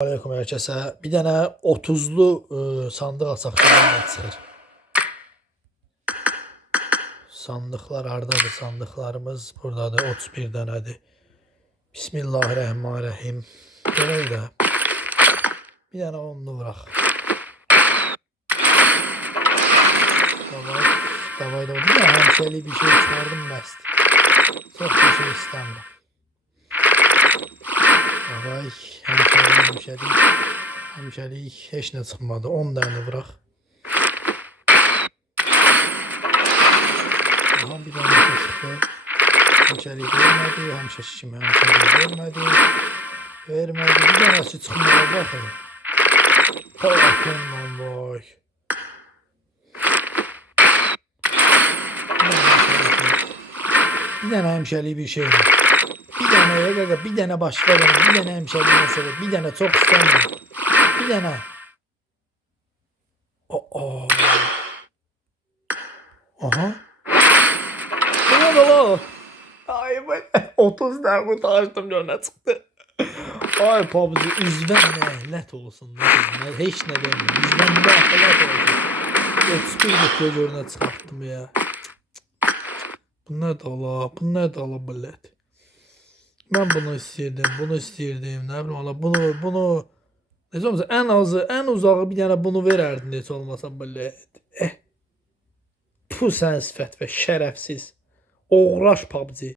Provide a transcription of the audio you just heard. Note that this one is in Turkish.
Aleyküm herkese. Bir tane 30'lu e, sandıq açaq görən çıxır. Sandıqlar hardadır? Sandıqlarımız buradadır. 31 dənədir. Bismillahirrahmanirrahim. Görək də. Bir dənə onlu vuraq. Davay, davay da. Bir dənə həmşəlik bir şey çıxardım bəsdir. Çox bir şey istəmirəm. Davay, həmşəlik, həmşəlik. Həmşəlik heç nə çıxmadı. 10 dənə vuraq. Aha bir dənə də çıxdı. Həmşəlik vermədi, həmşəş kimi həmşəlik vermədi. Vermədi. Bir dənəsi çıxmadı baxın. Bakın vay. Bir dənə həmşəlik bir şey var. Ya qaqa, bir başqa verin. Bir dənə həmşəlik məsələ. Bir dənə çox istəmirəm. Bir dənə. Aa. Aha. Bu ne la? Ay ben 30 tane kurtardım gör ne çıktı. Ay PUBG üzvən ləhnət olsun. Nə, heç nə demiyorum. Üzvən ləhnət olsun. 31 bitiyor gör nə çıxartdım ya. Bu nə də la? Bu nə də la Mən bunu istəyirdim, bunu istəyirdim. Nə bilim ala bunu bunu necə olmasa ən azı, ən uzağı bir dənə bunu verərdin necə olmasa bilət. Eh. Bu sən sifət və şərəfsiz. Oğraş PUBG.